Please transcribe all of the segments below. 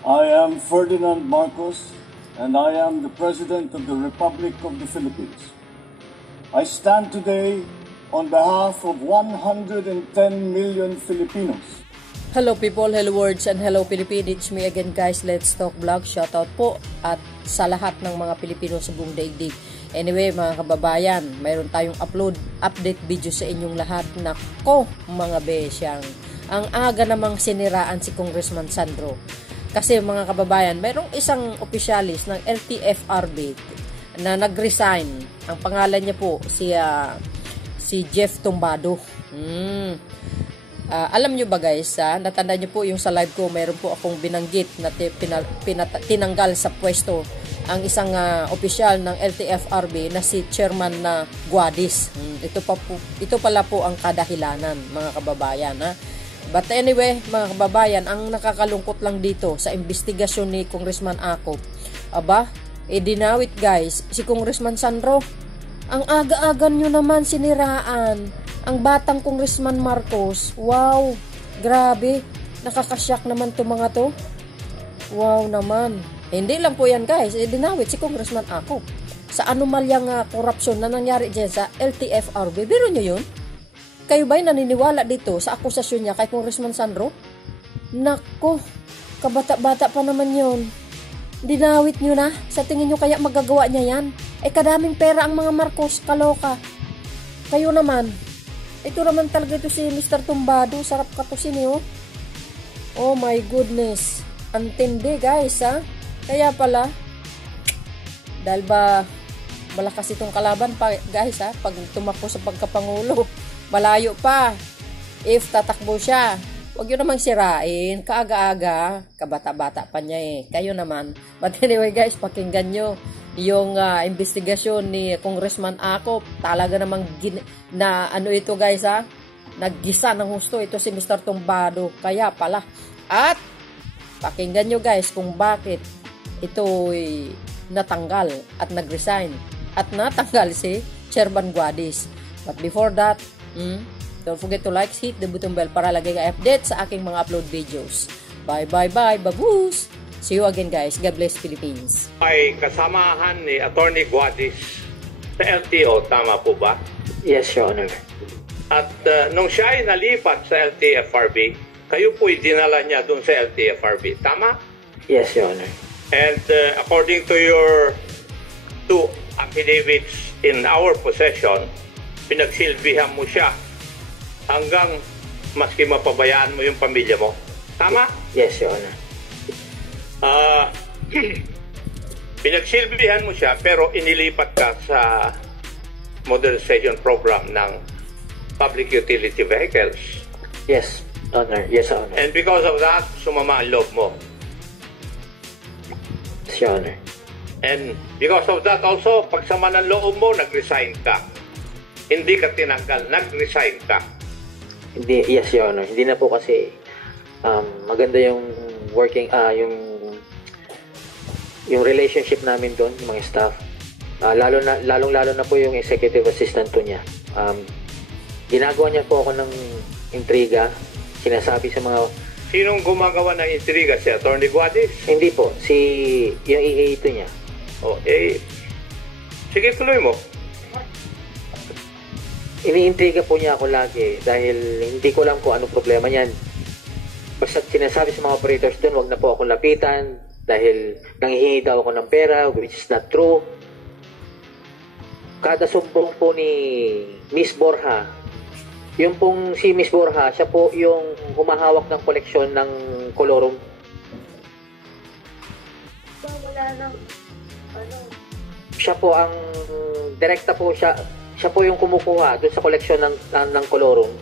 I am Ferdinand Marcos, and I am the President of the Republic of the Philippines. I stand today on behalf of 110 million Filipinos. Hello people, hello words, and hello Philippines. It's me again guys, Let's Talk Vlog. Shoutout po at sa lahat ng mga Pilipino sa buong daigdig. Anyway mga kababayan, mayroon tayong update video sa inyong lahat. Nako mga besyang, ang aga namang siniraan si Congressman Sandro. Kasi mga kababayan, mayroong isang opisyalis ng LTFRB na nag-resign. Ang pangalan niya po si Jeff Tumbado. Alam nyo ba guys, natanda nyo po yung sa live ko, mayroon po akong binanggit na tinanggal sa pwesto ang isang opisyal ng LTFRB na si Chairman na Guadis. Ito pala po ang kadahilanan mga kababayan. But anyway, mga kababayan, ang nakakalungkot lang dito sa investigasyon ni Congressman Akop, dinawit guys, si Congressman Sandro. Ang aga-aga nyo naman siniraan ang batang Congressman Marcos. Wow, grabe, nakakasyak naman to mga to. Wow naman. Hindi lang po yan guys, dinawit si Congressman Akop sa anomalyang korupsyon na nangyari dyan sa LTFRB. Biro nyo yun? Kayo ba'y naniniwala dito sa akusasyon niya kay Congressman Sandro? Nako, kabata-bata pa naman yun. Dinawit nyo na. Sa tingin nyo kaya magagawa niya yan? Kadaming pera ang mga Marcos, kaloka. Kayo naman. Ito naman talaga ito si Mr. Tumbado. Sarap katusin eh, oh. Oh my goodness. Antindi guys, Kaya pala, dahil ba malakas itong kalaban pa guys, pag tumakbo sa pagkapangulo. Malayo pa. If tatakbo siya, huwag yun namang sirain. Kaaga-aga, kabata-bata pa niya eh. Kayo naman. But anyway guys, pakinggan nyo yung investigasyon ni Congressman Akop. Talaga namang ito guys, naggisa ng husto ito si Mr. Tumbado. Kaya pala. At pakinggan nyo guys kung bakit ito'y natanggal at nag-resign. At natanggal si Chairman Guadis. But before that, don't forget to like, hit the button bell para lagi ka update sa aking mga upload videos. Bye, baboos! See you again guys. God bless Philippines. Ay kasamahan ni Attorney Guadis sa LTO, tama po ba? Yes, Your Honor. At nung siya ay nalipat sa LTFRB, kayo po'y dinala niya dun sa LTFRB, tama? Yes, Your Honor. And according to your two affidavits in our possession, pinagsilbihan mo siya hanggang maski mapabayaan mo yung pamilya mo. Tama? Yes, Your Honor. Pinagsilbihan mo siya pero inilipat ka sa modernization program ng public utility vehicles. Yes, Honor. Yes, Honor. And because of that, sumama ang loob mo. Yes, Your Honor. And because of that also, pagsama ng loob mo, nag-resign ka. Hindi ka tinanggal, nag-resign ka. Hindi, yes, Your Honor. Hindi na po kasi maganda yung working, yung relationship namin doon, yung mga staff. Lalong-lalo na po yung executive assistant to niya. Ginagawa niya po ako ng intriga, sinasabi sa mga... Sinong gumagawa ng intriga? Si Attorney Guadis? Hindi po, yung EA to niya. Sige, tuloy mo. Iniintriga po niya ako lagi dahil hindi ko alam kung anong problema niyan. Basta sinasabi sa mga operators doon, wag na po akong lapitan dahil nanghihingi daw ako ng pera, which is not true. Kada sumbong po ni Miss Borja, yung pong si Miss Borja, siya po yung humahawak ng koleksyon ng kolorum. Siya po ang direkta po siya po yung kumukuha doon sa koleksyon ng kolorum.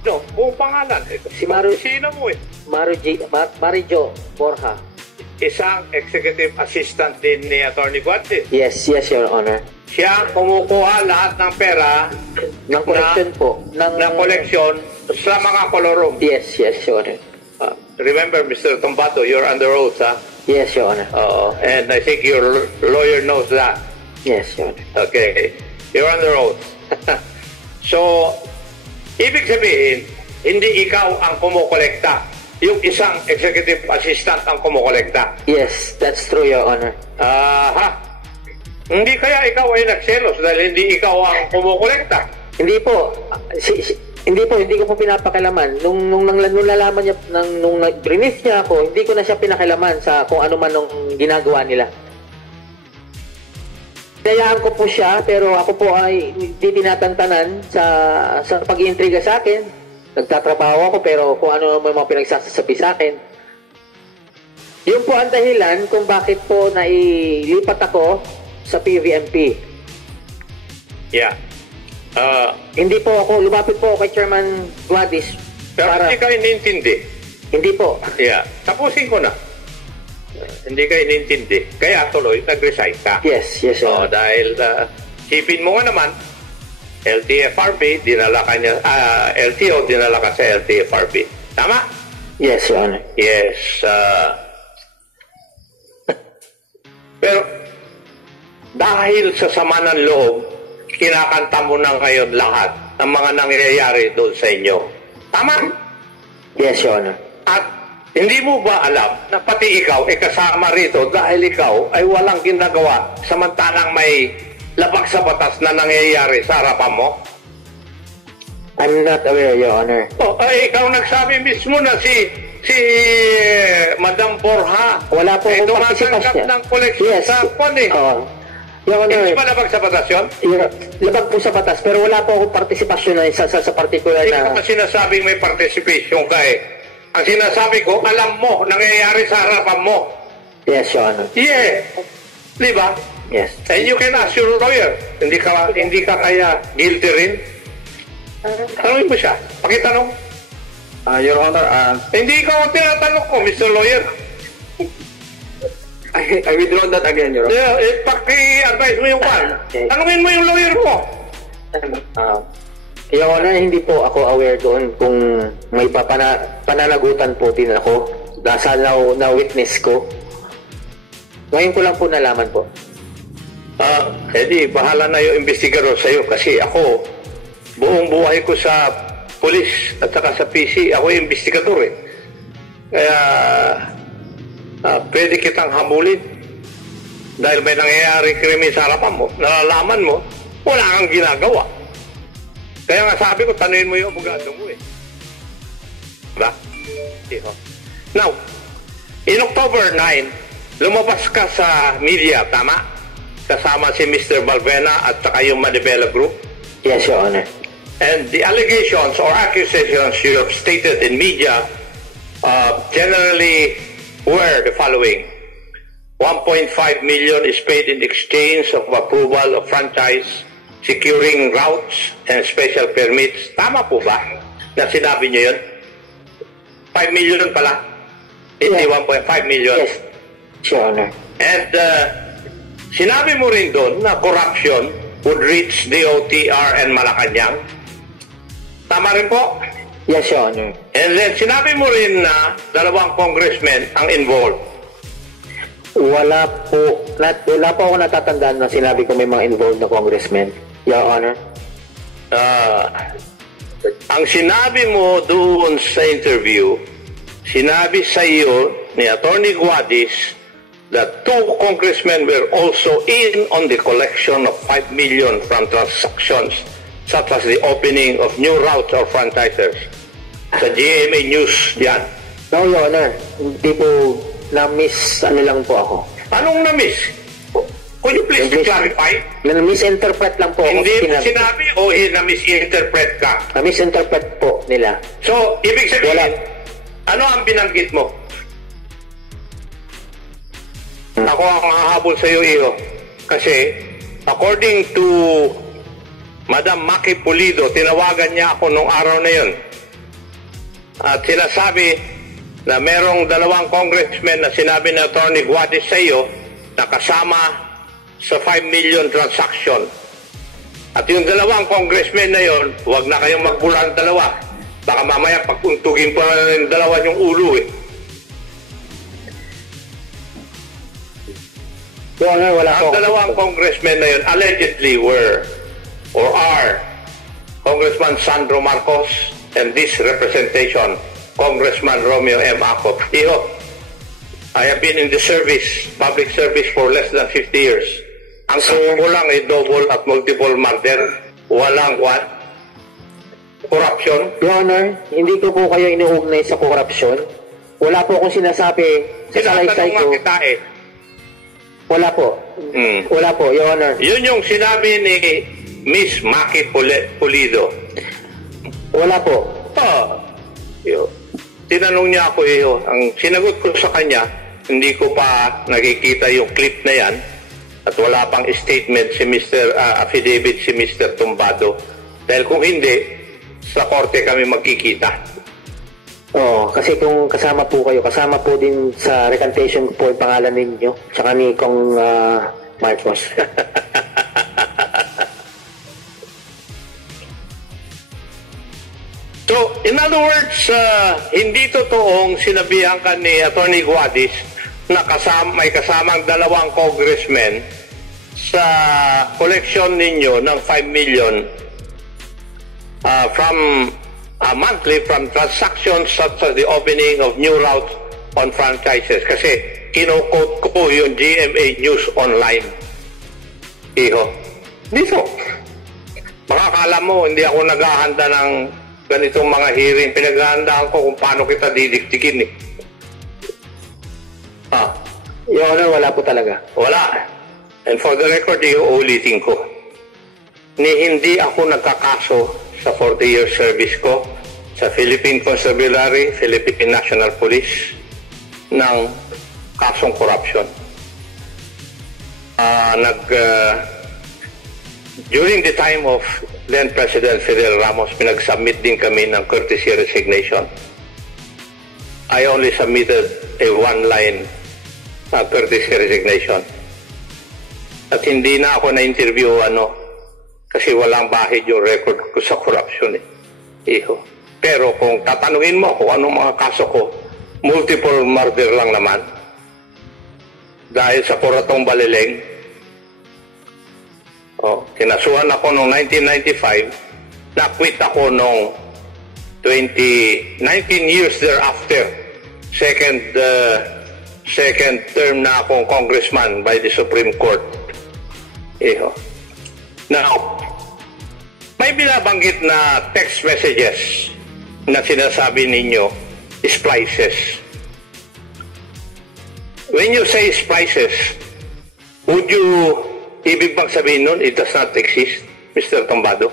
No, buong pangalan. Si Sino mo eh? Marijo Borja. Isang executive assistant din ni Attorney Guadis. Yes, Your Honor. Siya kumukuha lahat ng pera ng koleksyon po. Ng koleksyon sa mga kolorum. Yes, Your Honor. Remember, Mr. Tumbado, you're under oath, ha? Yes, Your Honor. And I think your lawyer knows that. Yes, Your Honor. Okay. You're under oath. So, ibig sabihin, hindi ikaw ang kumukolekta. Yung isang executive assistant ang kumukolekta. Yes, that's true, Your Honor. Hindi kaya ikaw ay nagselos dahil hindi ikaw ang kumukolekta. Hindi po. Hindi ko po pinapakilaman. Nung nalaman niya, nung nag-brief niya ako, hindi ko na siya pinakilaman sa kung ano man nung ginagawa nila. Kayaan ko po siya, pero ako po ay hindi tinatantanan sa pag-iintriga sa akin. Nagtatrabaho ako, pero kung ano may mga pinagsasabi sa akin. Yun po ang dahilan kung bakit po nailipat ako sa PVMP. Yeah. Hindi po ako, lumapit po ako kay Chairman Gladys. Pero hindi ka inintindi. Hindi po. Yeah. Tapusin ko na. Hindi ka inintindi. Kaya tuloy, nag-resign ka. Yes, sir. Dahil, sipin mo nga naman, LTFRB, dinala ka niya, LTO, dinala ka sa LTFRB. Tama? Yes, Your Honor. Yes. Pero, dahil sa sama ng loob, kinakanta mo na ngayon lahat ng mga nangyayari doon sa inyo. Tama? Yes, Your Honor. At hindi mo ba alam na pati ikaw ay kasama rito dahil ikaw ay walang ginagawa samantalang may labag sa batas na nangyayari sa harapan mo? I'm not aware, Your Honor. Ikaw nagsabi mismo na si Madam Borja wala po akong participation. tumatanggap ng koleksyon sa kwan eh. Your Honor, Hindi ba labag sa batas yun? labag po sa batas, pero wala po akong participation na sa particular Hindi na... ko pa sinasabing may participation ka eh. Ang sinasabi ko, alam mo, nangyayari sa harapan mo. Yes, Your Honor. Yeah. Di ba? Yes. And you can ask your lawyer. Hindi ka kaya guilty rin? Tanungin mo siya. Pakitanong. Your Honor, Hindi ikaw ang tinatanong ko, Mr. Lawyer. I withdraw that again, Your Honor. Yeah, paki-advise mo yung kwan. Tanungin mo yung lawyer mo. Your Honor, hindi po ako aware doon kung may pananagutan po din ako. Nasa na-witness ko. Ngayon ko lang po nalaman po. Di, bahala na yung investigador sa'yo kasi ako, buong buhay ko sa pulis at saka sa PC, ako yung investigador eh. Kaya, pwede kitang hamulin. Dahil may nangyayari krimen sa harapan mo, nalalaman mo, wala kang ginagawa. Kaya nga sabi ko, tanuin mo yung abogado mo eh. Diba? Now, in October 9, lumabas ka sa media, tama? Kasama si Mr. Balbena at saka yung Manibela Group. Yes, Your Honor. And the allegations or accusations you have stated in media generally were the following. 1.5 million is paid in exchange of approval of franchise, securing routes and special permits. Tama po ba na sinabi niyo yun? 5 million pala? Hindi 1.5 million. Yes, Your Honor. And sinabi mo rin doon na corruption would reach DOTR and Malacanang. Tama rin po? Yes, Your Honor. And then sinabi mo rin na 2 congressmen ang involved. Wala po ako natatandaan na sinabi ko may mga involved na congressmen, Your Honor. Ang sinabi mo doon sa interview, sinabi sa iyo ni Attorney Guadis that 2 congressmen were also in on the collection of 5 million from transactions such as the opening of new routes or franchisers. Sa GMA News yan. No, Your Honor. Hindi po na-miss lang po ako. Anong na-miss? Could you please clarify? Na-misinterpret lang po ako. Hindi mo sinabi o na-misinterpret ka? Na-misinterpret po nila. So, ibig sabihin, ano ang binanggit mo? Ako ang hahabol sa iyo, Iho. Kasi, according to Madam Maki Pulido, tinawagan niya ako nung araw na yun. At sinasabi na merong 2 congressmen na sinabi ni Attorney Guadis sa iyo na kasama sa 5 million transaction. At yung 2 congressmen na yon, huwag na kayong magbulang 2. Baka mamaya pagkuntugin pa ng 2 yung ulo eh. Your Honor, wala po. Ang 2 congressmen na yun allegedly were or are Congressman Sandro Marcos and this representation, Congressman Romeo M. Acop. Iho, I have been in the service, public service for less than 50 years. Ang kaso ko lang ay double at multiple murder. Walang corruption. Your Honor, hindi ko po kayo inuugnay sa korupsyon. Wala po akong sinasabi sa salaysay ko. Kita eh. Wala po. Wala po, Your Honor. Yun yung sinabi ni Miss Maki Pulido. Wala po. Tinanong niya ako ang sinagot ko sa kanya, hindi ko pa nakikita yung clip na yan at wala pang statement si Mr. Affidavit si Mr. Tumbado. Dahil kung hindi, sa korte kami magkikita. Kasi kung kasama po kayo, kasama po din sa recantation po yung pangalan ninyo, tsaka ni Kong Marcos. So, in other words, hindi totoong sinabihan ka ni Atty. Guadis na may kasamang 2 congressmen sa collection ninyo ng 5 million from monthly from transactions such as the opening of new routes on franchises. Kasi kino-quote ko yung GMA News Online. Iho. Dito. Makakala mo, hindi ako naghahanda ng ganitong mga hearing. Pinaghahandaan ko kung paano kita didiktikin eh. Your Honor, wala po talaga. Wala. And for the record, uulitin ko. Hindi ako nagkakaso sa 40-year service ko sa Philippine Constabulary, Philippine National Police ng kasong corruption. During the time of then President Fidel Ramos, pinag-submit din kami ng courtesy resignation. I only submitted a one-line courtesy resignation. At hindi na ako na-interview kasi walang bahid yung record ko sa corruption Iho. Pero kung tatanungin mo kung anong mga kaso ko, multiple murder lang naman. Dahil sa Kuratong Balileng, kinasuhan ako noong 1995, na-quit ako noong 19 years thereafter. Second term na akong congressman by the Supreme Court. Iho. Now, may binabanggit na text messages na sinasabi ninyo, splices. When you say splices, would you, ibig bang sabihin nun, it does not exist, Mr. Tumbado?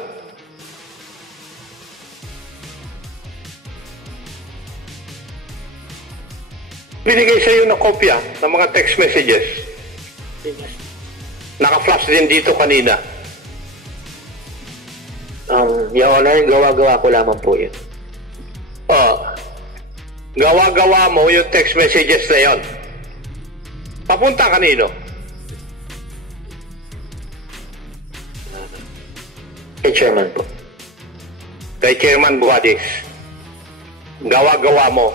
Binigay sa iyo na kopya ng mga text messages. Naka-flash din dito kanina. Your Honor, gawa-gawa ko lamang po yun. Gawa-gawa mo yung text messages na yun. Papunta kanino? Kay Chairman po. Kay Chairman Guadis. Gawa-gawa mo.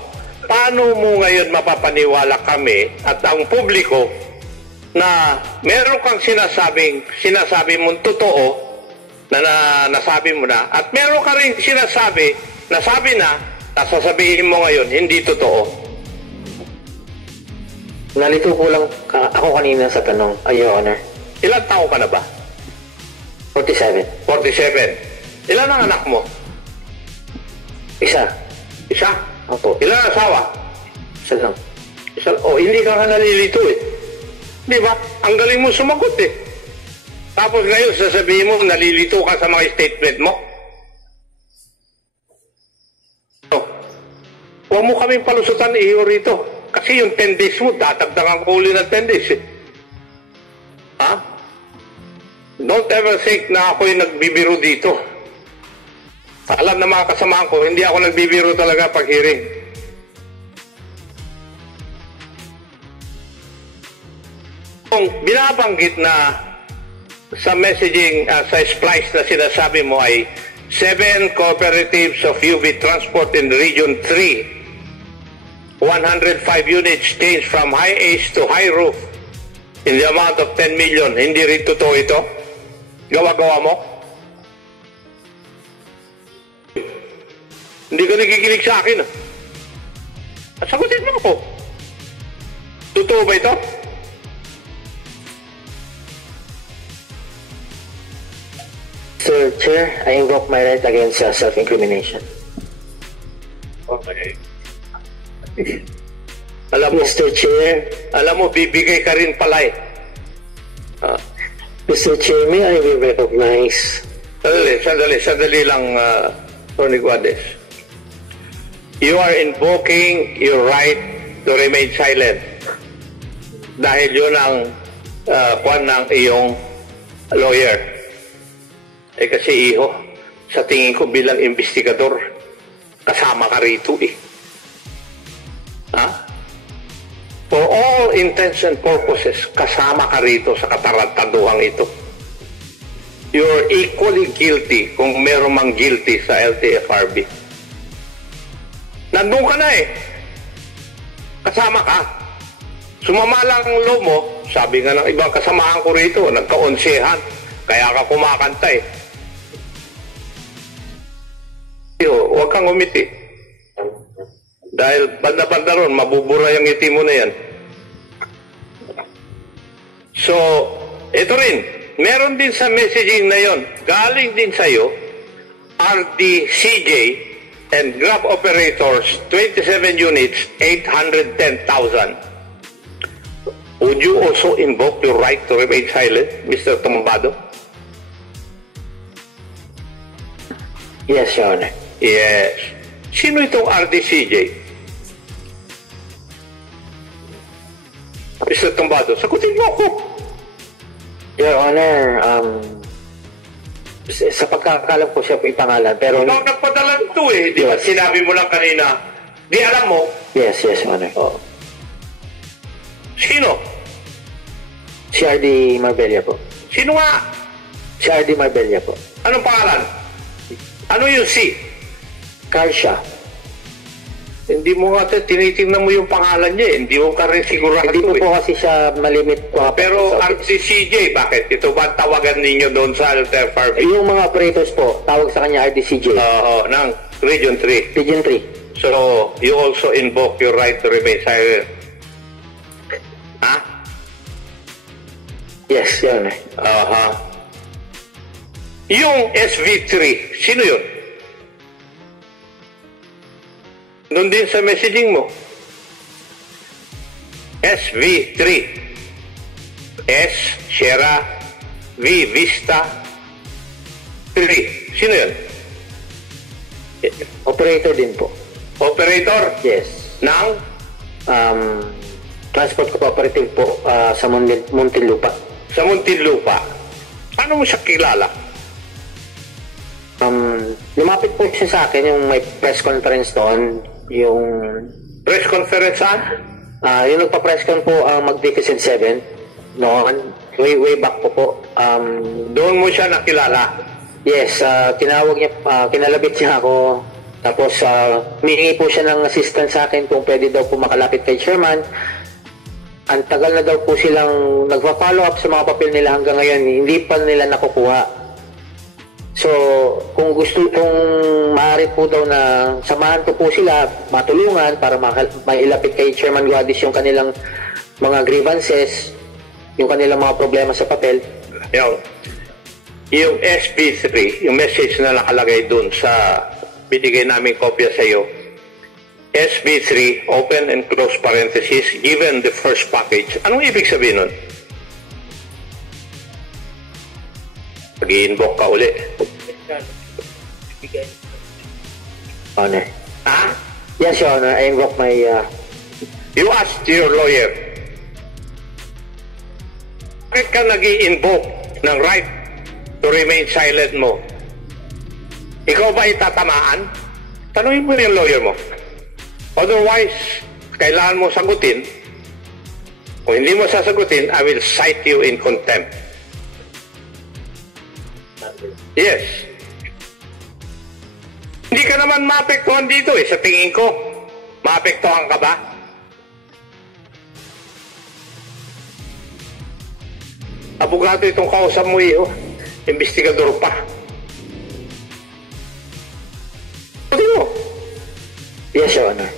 Paano mo ngayon mapapaniwala kami at ang publiko na meron kang sinasabi mong totoo na nasabi mo na at meron ka rin sinasabi na sasabihin mo ngayon hindi totoo? Nalito ko lang ako kanina sa tanong, Your Honor. Ilan tao ka na ba? 47. 47. Ilan ang anak mo? Isa? Opo. Ilan ang asawa? Isa lang. Hindi ka nalilito Di ba? Ang galing mo sumagot Tapos ngayon sasabihin mo nalilito ka sa mga statement mo? Huwag mo kaming palusutan rito. Kasi yung 10 days mo, dadagdagan ko uli ng 10 days Don't ever think na ako'y nagbibiro dito. Alam na mga kasamahan ko, hindi ako nagbibiro talaga pag hearing. Kung binabanggit na sa messaging, sa splice na sinasabi mo ay 7 cooperatives of UV Transport in Region 3, 105 units changed from high ace to high roof in the amount of 10 million. Hindi rin totoo ito? Gawa-gawa mo? Hindi ka nakikinig sa akin, ah. Sagutin mo ako. Totoo ba ito? Sir Chair, I invoke my right against self-incrimination. Okay. Alam mo, Mr. Chair, bibigay ka rin pala eh. Mr. Chair, may I be recognized? Sandali lang, Tony Guades. You are invoking your right to remain silent. Dahil yun ang kwan ng iyong lawyer. Eh kasi iho, sa tingin ko bilang investigador, kasama ka rito eh. Ha? For all intents and purposes, kasama ka rito sa katarantaduhang ito. You're equally guilty kung meron mang guilty sa LTFRB. Nandun ka na eh. Kasama ka. Sumama lang ang loob mo, sabi nga ng ibang kasamahan ko rito, nagka-onsehan, kaya ka kumakanta eh. Huwag kang umiti. Dahil banda-banda ron, mabubura yung ngiti mo na yan. So, ito rin, meron din sa messaging na yon, galing din sa'yo, RDCJ and Grab operators, 27 units, 810,000. Would you also invoke your right to remain silent, Mr. Tumbado? Yes, Your Honor. Yes. Sino itong RDCJ? Mr. Tumbado, sagutin mo ako. Your Honor, sa pagkakalam ko siya po yung pangalan, pero... Ikaw nagpadala nito eh. Di ba? Sinabi mo lang kanina. Di alam mo. Yes, Your Honor. Oh. Sino? Si RD Marbella po. Sino nga? Si RD Marbella po. Anong pangalan? Ano yung C? Karsha. Hindi mo nga tinitingnan mo yung pangalan niya eh. Hindi mo ka rin sigurado Hindi ko eh. po kasi siya malimit po. Pero RDCJ, bakit? Ito ba tawagan ninyo doon sa LTFRB? Yung mga operators po, tawag sa kanya RDCJ. Oo, ng Region 3. Region 3. So, you also invoke your right to remain silent. Ha? Yes, Your Honor. Aha. Yung SV3, sino yun? Doon din sa messaging mo. SV3. S, Sierra, V, Vista, 3. Sino yun? Operator din po. Operator Yes. ng Transport Cooperative po sa Muntinlupa. sa Muntinlupa. Paano mo siya kilala? Lumapit po siya sa akin yung may press conference doon. Yung Press conference saan? yung nagpa-press con po ang Magnificent 7 noon. Way back po. Doon mo siya nakilala. Yes, tinawag niya, kinalabit niya ako. Tapos, humingi po siya ng assistance sa akin kung pwede daw po makalapit kay Chairman. Ang tagal na daw po silang nagpa-follow up sa mga papel nila hanggang ngayon. Hindi pa nila nakukuha. So, kung maaari po daw na samahan ko po sila, matulungan para mailapit kay Chairman Guadis yung kanilang mga grievances, yung kanilang mga problema sa papel. Yung SB3, yung message na nakalagay dun sa binigay namin kopya sa iyo, SB3, open and close parenthesis, given the first package. Anong ibig sabihin nun? Pag-i-invoke ka uli. Honor. Ha? Yes, Your Honor. I invoke my... You asked your lawyer, bakit ka nag-i-invoke ng right to remain silent mo? Ikaw ba itatamaan? Tanungin mo yung lawyer mo. Otherwise, kailangan mo sagutin. Kung hindi mo sasagutin, I will cite you in contempt. Yes. Hindi ka naman maapektuhan dito eh, sa tingin ko. Maapektuhan ka ba? Abogado itong kausap mo eh, oh. Investigador pa. Sagutin mo. Yes, Your Honor.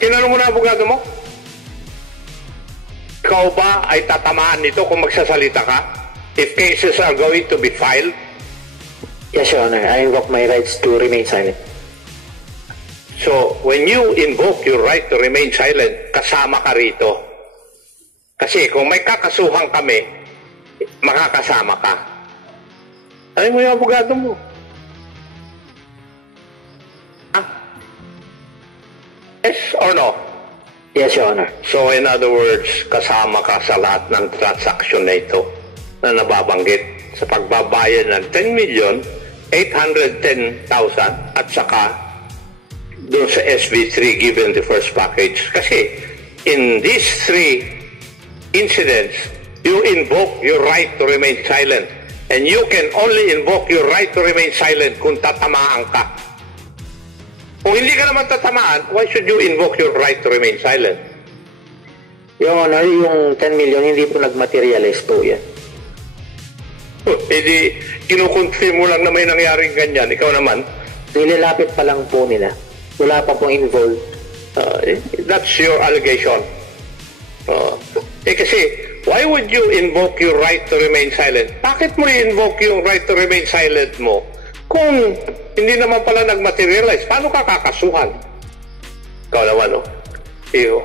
Tinanong mo na abogado mo? Ikaw ba ay tatamaan nito kung magsasalita ka? If cases are going to be filed? Yes, Your Honor. I invoke my rights to remain silent. So, when you invoke your right to remain silent, kasama ka rito. Kasi kung may kakasuhan kami, makakasama ka. Ano mo yung abogado mo? Ah? Yes or no? Yes, Your Honor. So, in other words, kasama ka sa lahat ng transaction na ito na nababanggit sa pagbabayad ng 10,810,000 at saka doon sa SB3 given the first package. Kasi in these three incidents, you invoke your right to remain silent. And you can only invoke your right to remain silent kung tatamaan ka. Kung hindi ka naman tatamaan, why should you invoke your right to remain silent? Your Honor, yung 10 million, hindi po nag-materialize po yan. Hindi, kinukonfirm mo lang na may nangyaring ganyan. Ikaw naman. Nilalapit pa lang po nila. Wala pa pong involved. That's your allegation. Kasi, why would you invoke your right to remain silent? Bakit mo i-invoke yung right to remain silent mo kung hindi naman pala nag-materialize? Paano ka kakasuhan? Ikaw naman, no? Iyo.